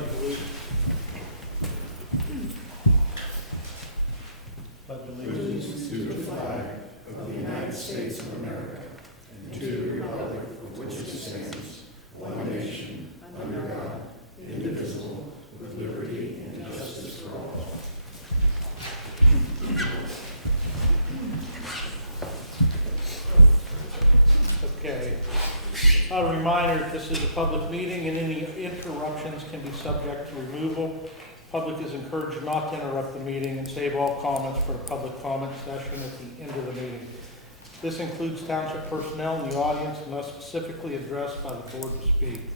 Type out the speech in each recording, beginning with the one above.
pledge allegiance. Pledge allegiance to the flag of the United States of America and to the republic for which it stands, one nation, under God, indivisible, with liberty and justice for all. Okay. A reminder, this is a public meeting and any interruptions can be subject to removal. Public is encouraged not to interrupt the meeting and save all comments for the public comment session at the end of the meeting. This includes township personnel in the audience unless specifically addressed by the board to speak.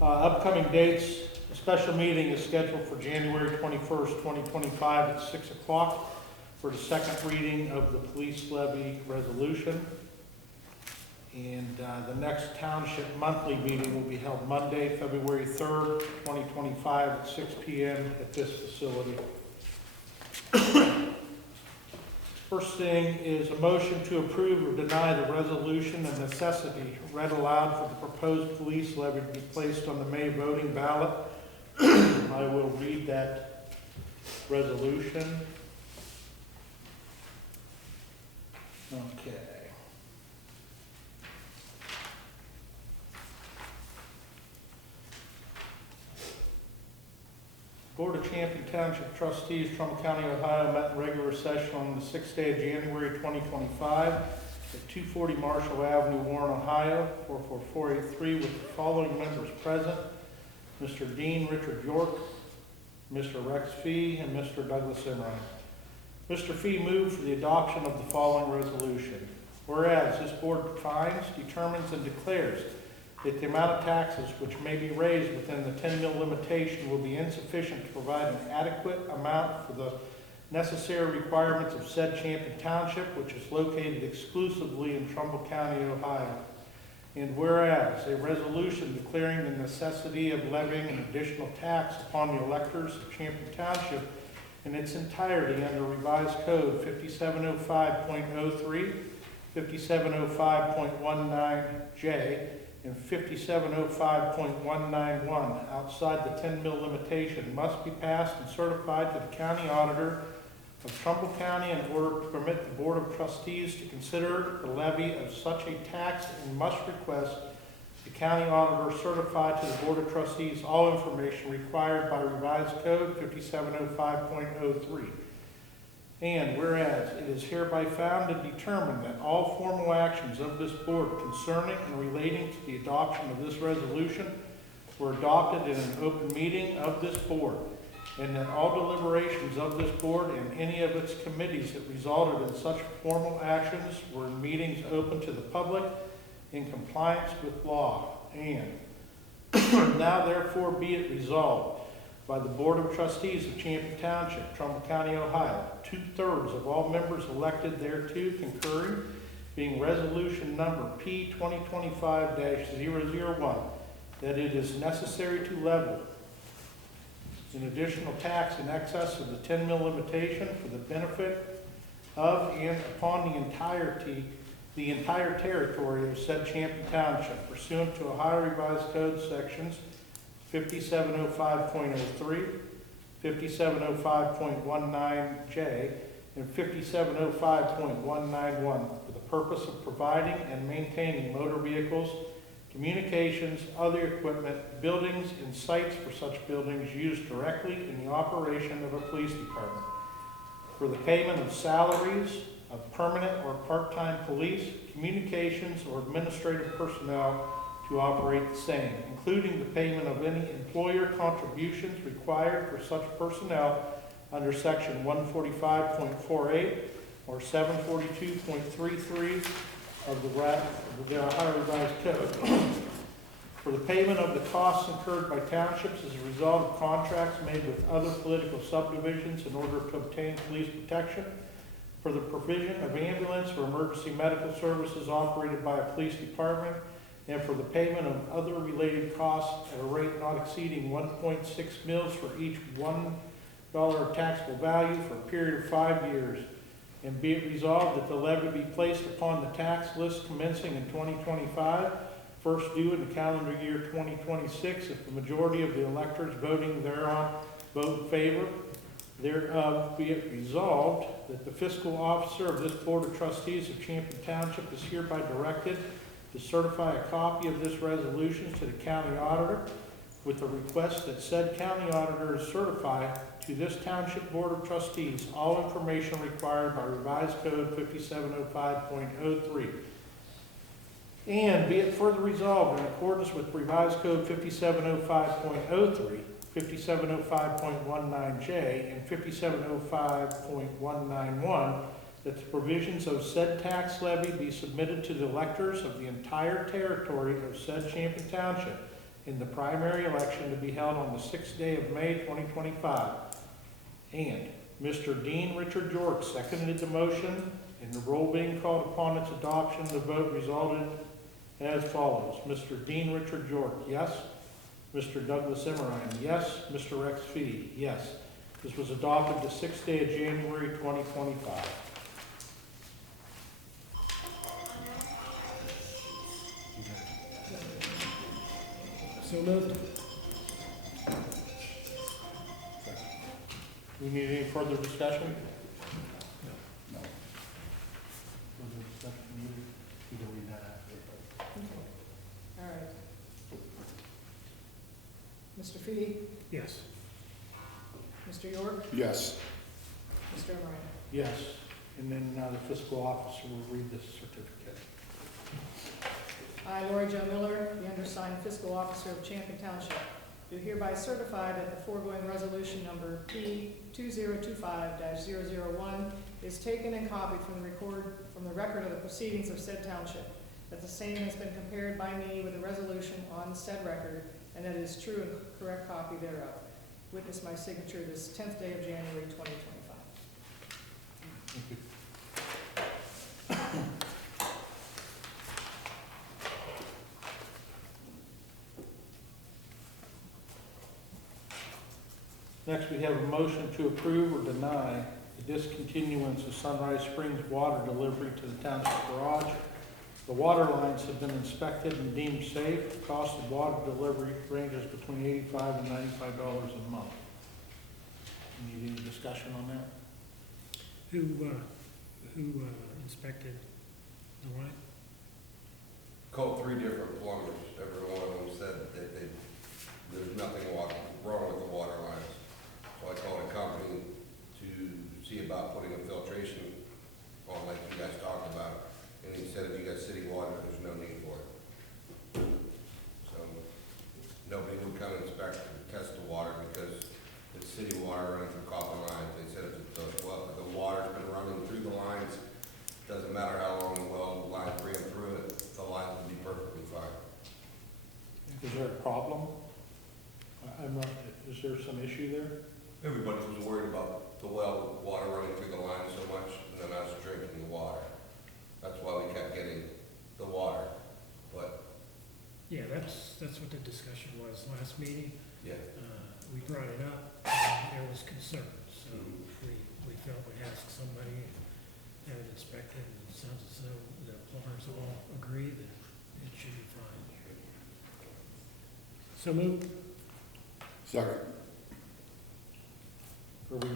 Upcoming dates, a special meeting is scheduled for January 21st, 2025 at 6 o'clock for the second reading of the police levy resolution. And the next township monthly meeting will be held Monday, February 3rd, 2025 at 6 p.m. at this facility. First thing is a motion to approve or deny the resolution of necessity read aloud for the proposed police levy to be placed on the May voting ballot. I will read that resolution. Okay. Board of Champion Township Trustees, Trumbull County, Ohio, met in regular session on the 6th day of January 2025 at 240 Marshall Avenue, Warren, Ohio, 44483, with the following members present: Mr. Dean Richard York, Mr. Rex Fee, and Mr. Douglas Enright. Mr. Fee moved for the adoption of the following resolution. Whereas this board defines, determines, and declares that the amount of taxes which may be raised within the 10 mil limitation will be insufficient to provide an adequate amount for the necessary requirements of said Champion Township, which is located exclusively in Trumbull County, Ohio. And whereas a resolution declaring the necessity of levying an additional tax upon the electors of Champion Township in its entirety under Revised Code 5705.03, 5705.19J, and 5705.191 outside the 10 mil limitation must be passed and certified to the county auditor of Trumbull County in order to permit the Board of Trustees to consider the levy of such a tax, and must request the county auditor certify to the Board of Trustees all information required by Revised Code 5705.03. And whereas it is hereby found and determined that all formal actions of this board concerning and relating to the adoption of this resolution were adopted in an open meeting of this board, and that all deliberations of this board and any of its committees that resulted in such formal actions were in meetings open to the public in compliance with law. And now therefore be it resolved by the Board of Trustees of Champion Township, Trumbull County, Ohio, 2/3 of all members elected thereto concurring, being resolution number P 2025-001, that it is necessary to levy an additional tax in excess of the 10 mil limitation for the benefit of and upon the entire territory of said Champion Township, pursuant to Ohio Revised Code sections 5705.03, 5705.19J, and 5705.191 for the purpose of providing and maintaining motor vehicles, communications, other equipment, buildings, and sites for such buildings used directly in the operation of a police department, for the payment of salaries of permanent or part-time police, communications, or administrative personnel to operate the same, including the payment of any employer contributions required for such personnel under section 145.48 or 742.33 of the Ohio Revised Code. For the payment of the costs incurred by townships as a result of contracts made with other political subdivisions in order to obtain police protection, for the provision of ambulance or emergency medical services operated by a police department, and for the payment of other related costs at a rate not exceeding 1.6 mils for each $1 of taxable value for a period of 5 years. And be it resolved that the levy be placed upon the tax list commencing in 2025 first due in the calendar year 2026 if the majority of the electors voting thereon vote in favor. Thereof be it resolved that the fiscal officer of this Board of Trustees of Champion Township is hereby directed to certify a copy of this resolution to the county auditor with the request that said county auditor certify to this Township Board of Trustees all information required by Revised Code 5705.03. And be it further resolved in accordance with Revised Code 5705.03, 5705.19J, and 5705.191, that the provisions of said tax levy be submitted to the electors of the entire territory of said Champion Township in the primary election to be held on the 6th day of May 2025. And Mr. Dean Richard York seconded the motion, and the roll being called upon its adoption, the vote resulted as follows. Mr. Dean Richard York, yes. Mr. Douglas Emmerine, yes. Mr. Rex Fee, yes. This was adopted the 6th day of January 2025. So moved. Do we need any further discussion? No. Further discussion needed? You can read that after. All right. Mr. Fee? Yes. Mr. York? Yes. Mr. Emery? Yes, and then the fiscal officer will read this certificate. I, Lori Jo Miller, the undersigned fiscal officer of Champion Township, do hereby certify that the foregoing resolution number P 2025-001 is taken and copied from the record of the proceedings of said township, that the same has been compared by me with the resolution on said record, and that it is true and correct copy thereof. Witness my signature this 10th day of January 2025. Thank you. Next, we have a motion to approve or deny the discontinuance of Sunrise Springs water delivery to the township garage. The water lines have been inspected and deemed safe. The cost of water delivery ranges between $85 and $95 a month. Need any discussion on that? Who inspected the line? Called 3 different plumbers. Every one of them said that there's nothing wrong with the water lines. So I called a company to see about putting a filtration on like you guys talked about. And he said if you got city water, there's no need for it. So nobody would come inspect and test the water because it's city water running through copper lines. They said if the water's been running through the lines, doesn't matter how long the well line ran through it, the line will be perfectly fine. Is there a problem? I'm not, is there some issue there? Everybody was worried about the well water running through the line so much, and then us drinking the water. That's why we kept getting the water. But Yeah, that's what the discussion was last meeting. yeah, We brought it up, and there was concern, so we felt we'd ask somebody and have it inspected, and it sounds as though the plumbers all agree that it should be fine. So moved. Second. Are we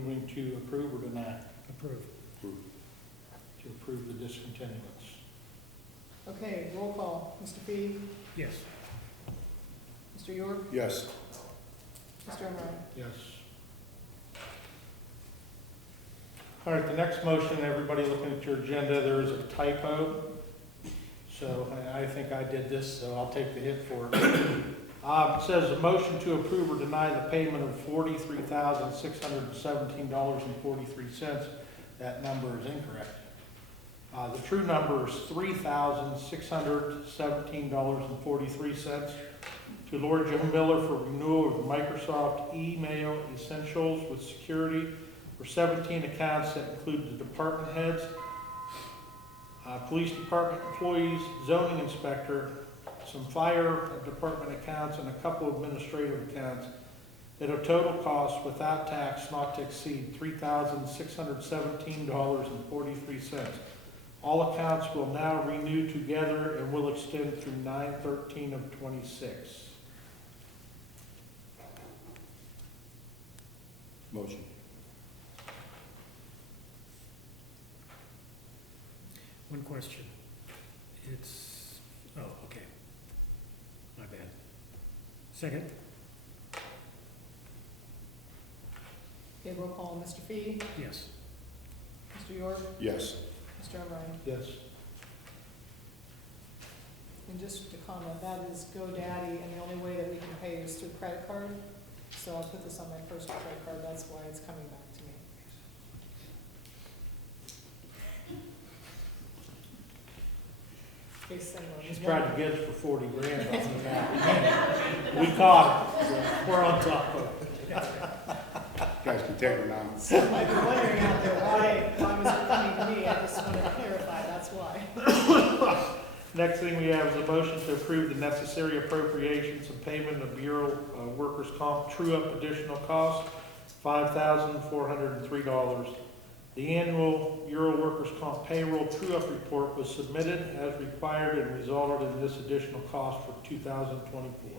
moving to approve or deny? Approved. To approve the discontinuance. Okay, roll call. Mr. Fee? Yes. Mr. York? Yes. Mr. Emery? Yes. All right, the next motion, everybody looking at your agenda, there is a typo. So I think I did this, so I'll take the hit for it. It says a motion to approve or deny the payment of $43,617.43. That number is incorrect. The true number is $3,617.43 to Lord Joe Miller for renewal of Microsoft Email Essentials with security for 17 accounts that include the department heads, police department employees, zoning inspector, some fire department accounts, and a couple administrative accounts at a total cost without tax not to exceed $3,617.43. All accounts will now renew together and will extend through 9/13 of '26. Motion. One question. Oh, okay. My bad. Second? Okay, roll call, Mr. Fee, Yes. Mr. York, Yes. Mr. O'Brien. Yes. And just to comment, that is GoDaddy, and the only way that we can pay is through credit card. So I'll put this on my personal credit card, that's why it's coming back to me. In case anyone She's was tried to wondering. get us for 40 grand off the bat. We caught it, so we're on top of it. Guys can take it now. Some might be wondering out there why was it coming to me, I just wanted to clarify, that's why. Next thing we have is a motion to approve the necessary appropriations and payment of Bureau Workers' Comp true-up additional cost, $5,403. The annual Bureau Workers' Comp payroll true-up report was submitted as required and resulted in this additional cost for 2024.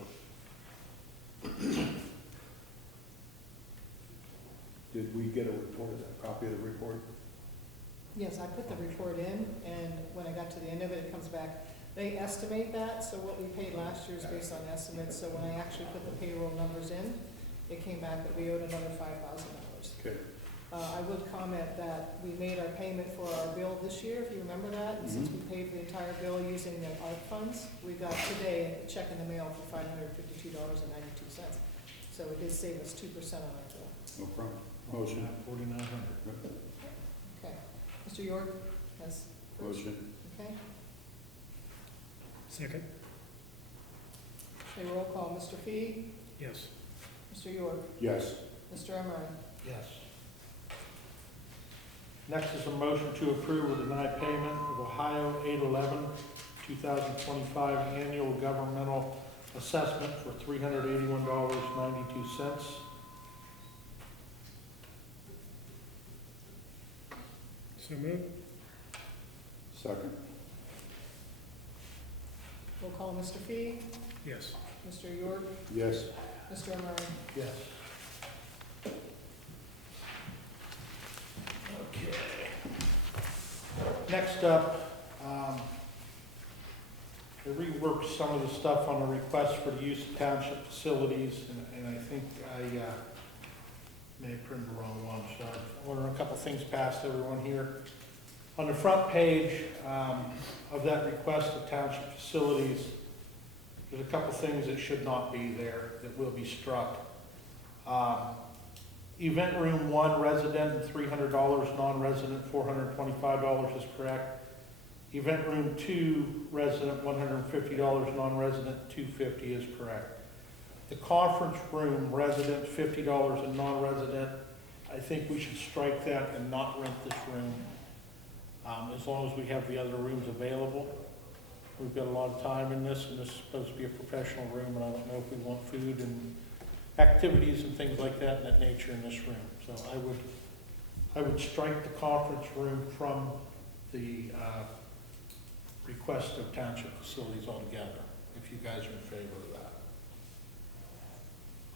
Did we get a report, a copy of the report? Yes, I put the report in, and when I got to the end of it, it comes back. They estimate that, so what we paid last year is based on estimates, so when I actually put the payroll numbers in, it came back that we owed another $5,000. Okay. I would comment that we made our payment for our bill this year, if you remember that, and since we paid for the entire bill using the ARP funds, we got today a check in the mail for $552.92. So it did save us 2% on our bill. No problem. Motion. 4,900. Okay. Mr. York has first. Motion. Okay. Second? Okay, roll call. Mr. Fee, Yes. Mr. York, Yes. Mr. Emery. Yes. Next is a motion to approve or deny payment of Ohio 811 2025 annual governmental assessment for $381.92. So moved? Second. Roll call. Mr. Fee, Yes. Mr. York, Yes. Mr. Emery. Yes. Okay. Next up, I reworked some of the stuff on the request for the use of township facilities, and I think I may have printed the wrong one, so I want to run a couple things past everyone here. On the front page of that request of township facilities, there's a couple things that should not be there that will be struck. Event room 1, resident, $300, non-resident, $425 is correct. Event room 2, resident, $150, non-resident, $250 is correct. The conference room, resident, $50 and non-resident, I think we should strike that and not rent this room, as long as we have the other rooms available. We've got a lot of time in this, and this is supposed to be a professional room, and I don't know if we want food and activities and things like that in that nature in this room. So I would strike the conference room from the request of township facilities altogether, if you guys are in favor of that.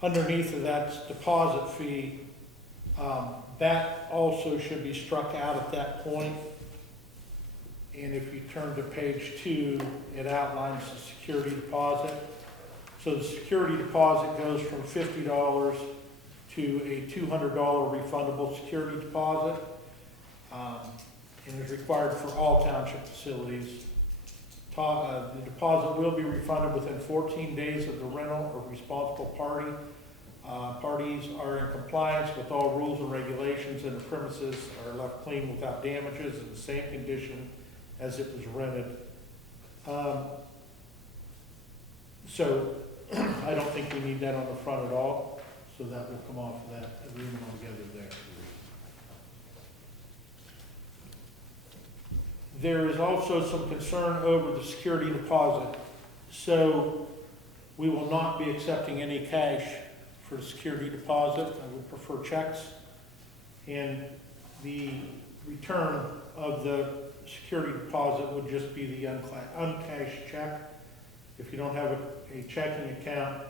Underneath of that's deposit fee, that also should be struck out at that point. And if you turn to page 2, it outlines the security deposit. So the security deposit goes from $50 to a $200 refundable security deposit, and is required for all township facilities. The deposit will be refunded within 14 days of the rental or responsible party. Parties are in compliance with all rules and regulations, and the premises are left clean without damages in the same condition as it was rented. So I don't think we need that on the front at all, so that will come off of that agreement altogether there. There is also some concern over the security deposit. So we will not be accepting any cash for the security deposit. I would prefer checks. And the return of the security deposit would just be the uncashed check. If you don't have a checking account,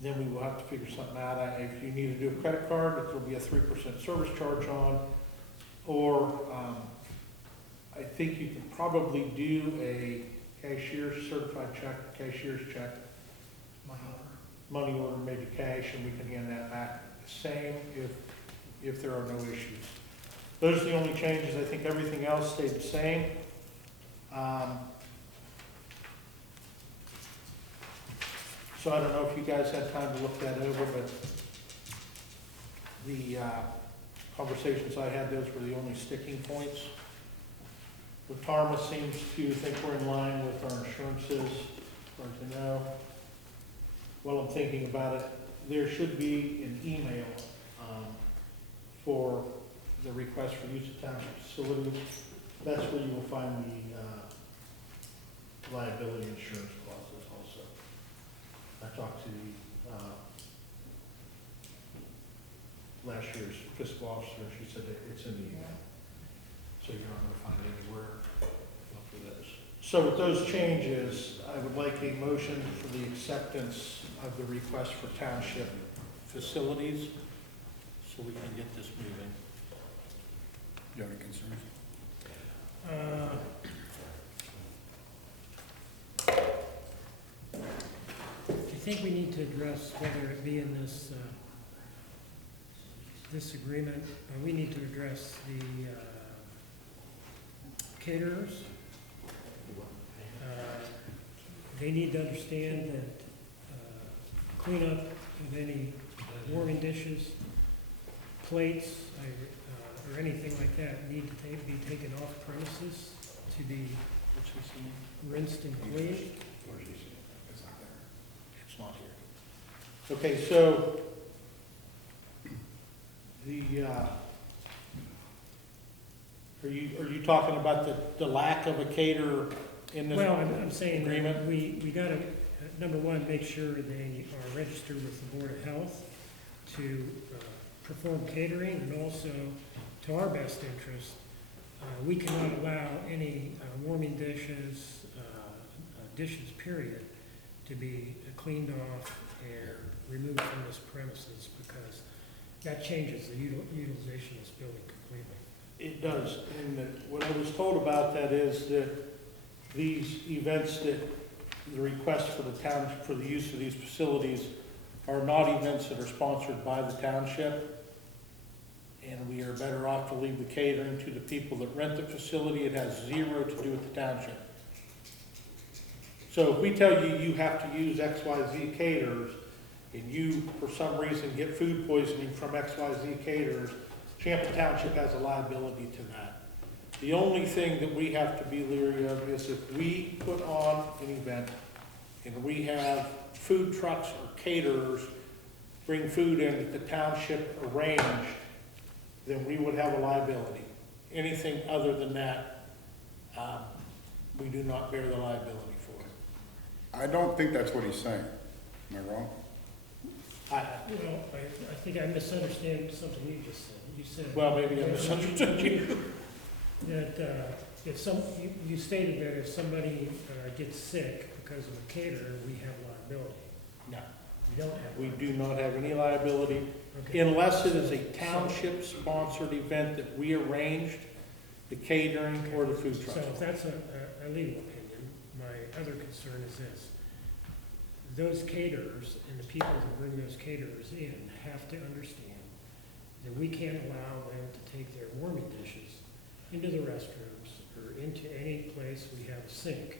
then we will have to figure something out. If you need to do a credit card, there'll be a 3% service charge on, or I think you can probably do a cashier's certified check, cashier's check, money order, maybe cash, and we can hand that back the same if there are no issues. Those are the only changes. I think everything else stayed the same. So I don't know if you guys had time to look that over, but the conversations I had, those were the only sticking points. The Tarma seems to think we're in line with our insurances, as far as I know. While I'm thinking about it, there should be an email for the request for use of township facilities. That's where you will find the liability insurance clauses also. I talked to the last year's fiscal officer, and she said that it's in the email. So you're not gonna find it anywhere for those. So with those changes, I would like a motion for the acceptance of the request for township facilities, so we can get this moving. Do you have any concerns? I think we need to address whether it be in this, this agreement, we need to address the caterers. They need to understand that cleanup of any warming dishes, plates, or anything like that need to be taken off premises to be rinsed and cleaned. Where's he sitting? It's not there. It's not here. Okay, so the, are you talking about the lack of a caterer in this Well, I'm saying that agreement? we gotta, number one, make sure they are registered with the Board of Health to perform catering, and also, to our best interest, we cannot allow any warming dishes, dishes period, to be cleaned off and removed from this premises, because that changes the utilization of this building completely. It does, and what I was told about that is that these events that, the request for the town, for the use of these facilities are not events that are sponsored by the township, and we are better off to leave the catering to the people that rent the facility. It has zero to do with the township. So if we tell you you have to use XYZ caterers, and you, for some reason, get food poisoning from XYZ caterers, Champlin Township has a liability to that. The only thing that we have to be leery of is if we put on an event and we have food trucks or caterers bring food in that the township arranged, then we would have a liability. Anything other than that, we do not bear the liability for. I don't think that's what he's saying. Am I wrong? I think I misunderstand something you just said. You said. Well, maybe I misunderstood you. That you stated that if somebody gets sick because of a caterer, we have liability. No, We don't have. we do not have any liability Okay. unless it is a township-sponsored event that we arranged, the catering or the food So trucks. if that's a legal opinion, my other concern is this. Those caterers and the people that bring those caterers in have to understand that we can't allow them to take their warming dishes into the restrooms or into any place we have a sink,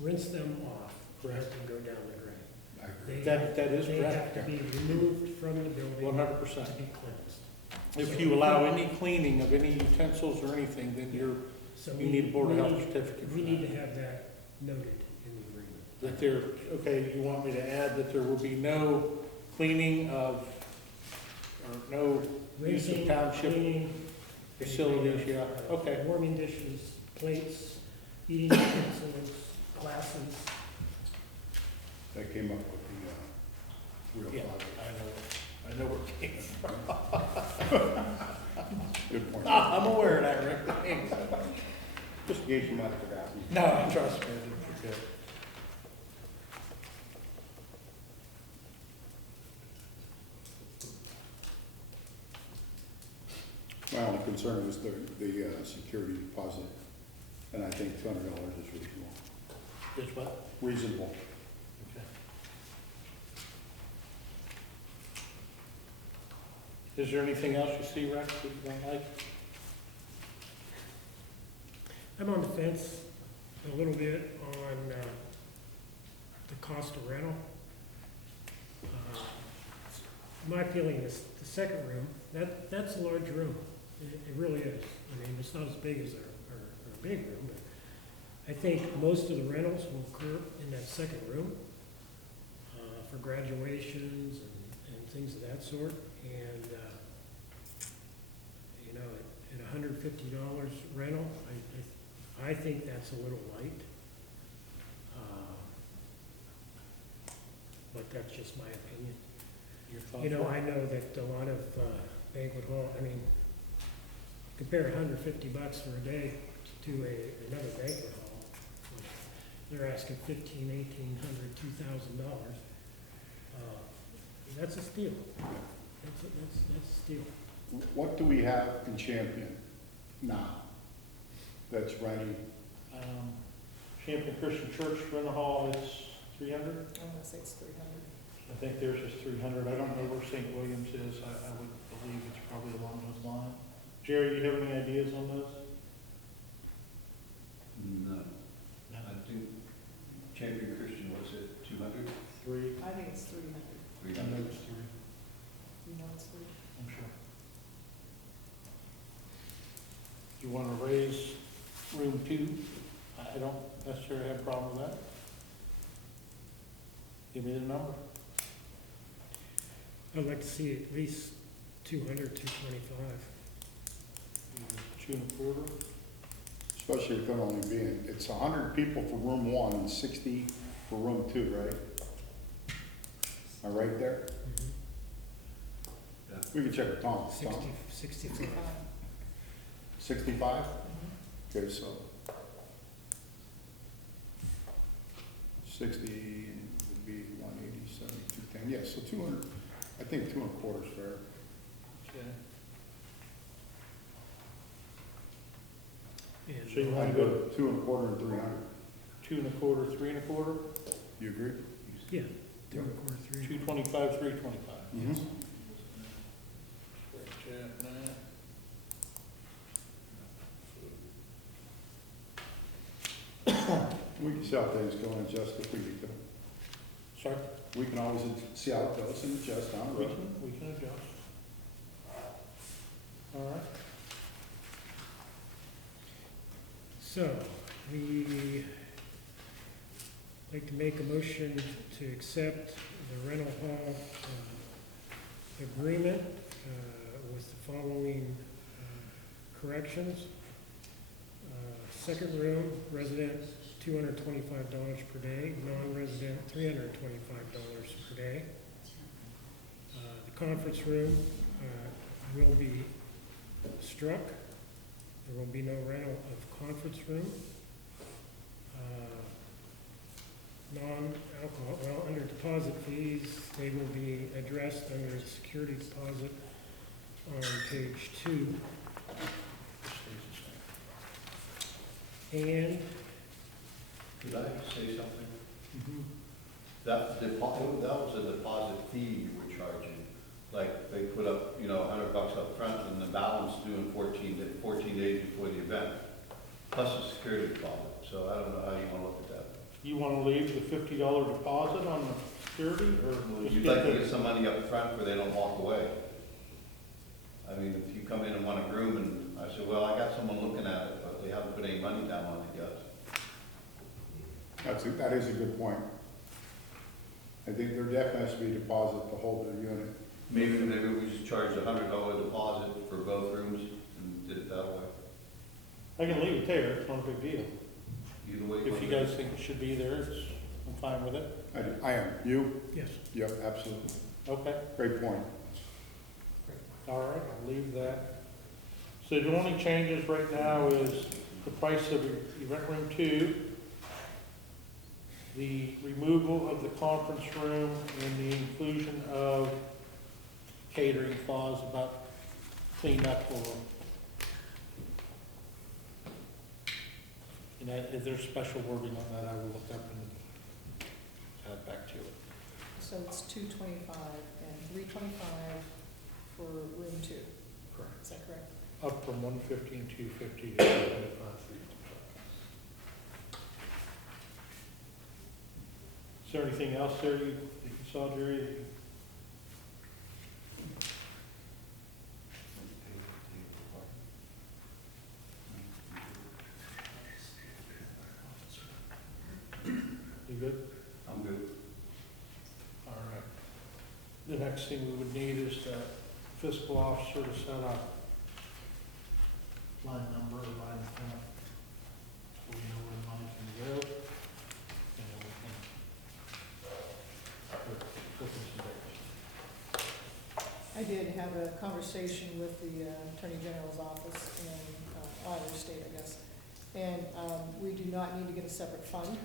rinse them off, let them go down the drain. I agree. They That is They have correct, to be removed from the building. 100%. To be cleansed. If you allow any cleaning of any utensils or anything, then So you we- need a Board of we Health need- certificate for We need to that. have that noted in the agreement. That there, okay, you want me to add that there will be no cleaning of, or no use of Rinsing, township cleaning, facilities, yeah, okay. warming dishes, plates, eating utensils, glasses. That came up with the real Yeah, positive. I know where it came from. Good point. I'm aware of that, Rick. Thanks. Just in case you might have forgotten. No, trust me, I didn't forget. My only concern was the security deposit, and I think $200 is reasonable. Is what? Reasonable. Okay. Is there anything else you see, Rex, that you don't like? I'm on the fence a little bit on the cost of rental. My feeling is the second room, that's a large room. It really is. I mean, it's not as big as our big room, but I think most of the rentals will occur in that second room for graduations and things of that sort. And, you know, at $150 rental, I think that's a little light. But that's just my opinion. Your thoughts? You know, I know that a lot of banquet hall, I mean, compare $150 for a day to another banquet hall. They're asking $1,500, $1,800, $2,000. That's a steal. That's a steal. What do we have in Champion now that's running? Champion Christian Church rental hall is 300. I'm gonna say it's 300. I think theirs is 300. I don't know where St. Williams is. I would believe it's probably along those lines. Jerry, you have any ideas on those? No. I think Champion Christian was it 200? 3. I think it's 300. I know it's 3. You know it's 3. I'm sure. You want to raise room 2? I don't necessarily have a problem with that. Give me the number. I'd like to see at least 200, 225. 2 1/4. Especially if they're only being, it's 100 people for room 1 and 60 for room 2, right? Am I right there? Mhm. We can check with Tom. 65. 65? Mhm. Okay, so 60 would be 180, 70, 210. Yeah, so 200, I think 2 1/4 is fair. Okay. And So you want I'd to go go 2 1/4 and 300. 2 1/4, 3 1/4, You agree? yeah, 2 1/4, 3. 225, 325. Mm-hmm. We can see how things go and adjust if we need to. Sorry? We can always see how it goes and adjust down the We road. can adjust. All right. So, we like to make a motion to accept the rental hall agreement with the following corrections. Second room, resident, $225 per day, non-resident, $325 per day. The conference room will be struck. There will be no rental of conference room. Non-alcohol, well, under deposit fees, they will be addressed under security deposit on page 2. And Could I say something? That was a deposit fee you were charging. Like, they put up, $100 up front and the balance due in 14 days before the event, plus a security deposit. So I don't know how you want to look at that. You want to leave the $50 deposit on the security, or just You'd get like to the? get some money up front where they don't walk away. I mean, if you come in and want a room and I say, well, I got someone looking at it, but they haven't put any money down on it yet. That is a good point. I think there definitely has to be a deposit to hold their unit. Maybe we just charge a $100 deposit for both rooms and did it that way. I can leave it there, it's not a big deal. Either way. If you guys think it should be there, I'm fine with it. I am. You? yes, Yep, absolutely. Okay, Great point. all right, I'll leave that So the only changes right now is the price of event room 2, the removal of the conference room, and the inclusion of catering clause about cleanup or, and that, if there's special wording on that, I will look up and add back to it. So it's 225 and 325 for room 2, Correct. is that correct? Up from 150 and 250 to 225. Is there anything else there you saw, Jerry? that you- You good? I'm good. All right. The next thing we would need is the fiscal officer to set up line number, line count, so we know where the money can go, and then we can put this in place. I did have a conversation with the Attorney General's office in Auditor State, I guess. And we do not need to get a separate fund.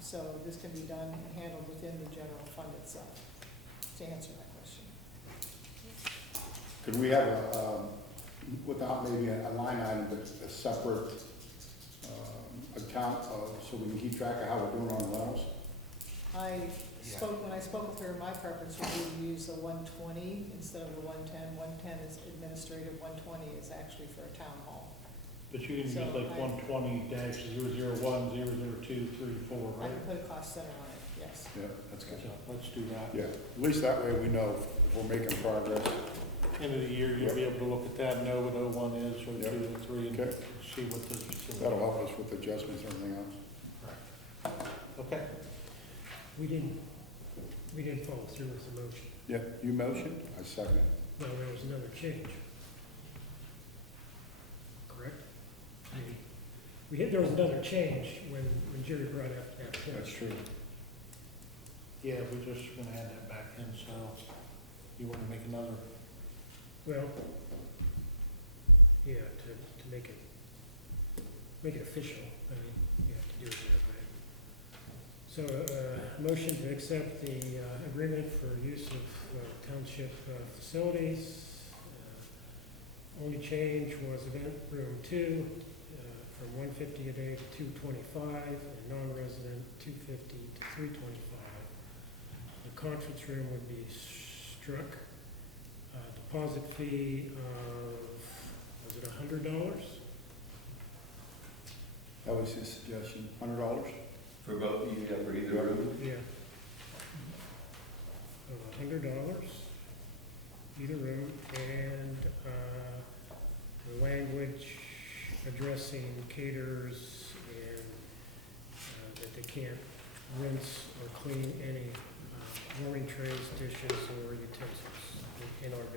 So this can be done and handled within the general fund itself, to answer that question. Could we have without maybe a line item, but a separate account so we can keep track of how we're doing on rentals? When I spoke with her, my preference would be to use the 120 instead of the 110. 110 is administrative, 120 is actually for a town hall. But you can use So like I- 120-001, 002, 3, 4, I right? can put a cost center on it, yes. Yeah, that's good. So let's do that. Yeah, at least that way we know if we're making progress. End of the year, you'll be able to look at that, know what 01 is, 02, Yep. 03, and Okay. see what the. That'll help us with adjustments and everything else. Okay. We didn't follow through with the motion. Yeah, you motion, I second it. Well, there was another change. Correct? There was another change when Jerry brought up that point. That's true. Yeah, we're just gonna add that back in, so you wanna make another, Well, yeah, to make it official, I mean, you have to do it that way. So, motion to accept the agreement for use of township facilities. Only change was event room 2, from 150 a day to 225, and non-resident 250 to 325. The conference room would be struck. Deposit fee of, was it $100? That was his suggestion, $100? For both, for either room? Yeah. Of $100, either room, and the language addressing caterers and that they can't rinse or clean any warming trays, dishes, or utensils in our building.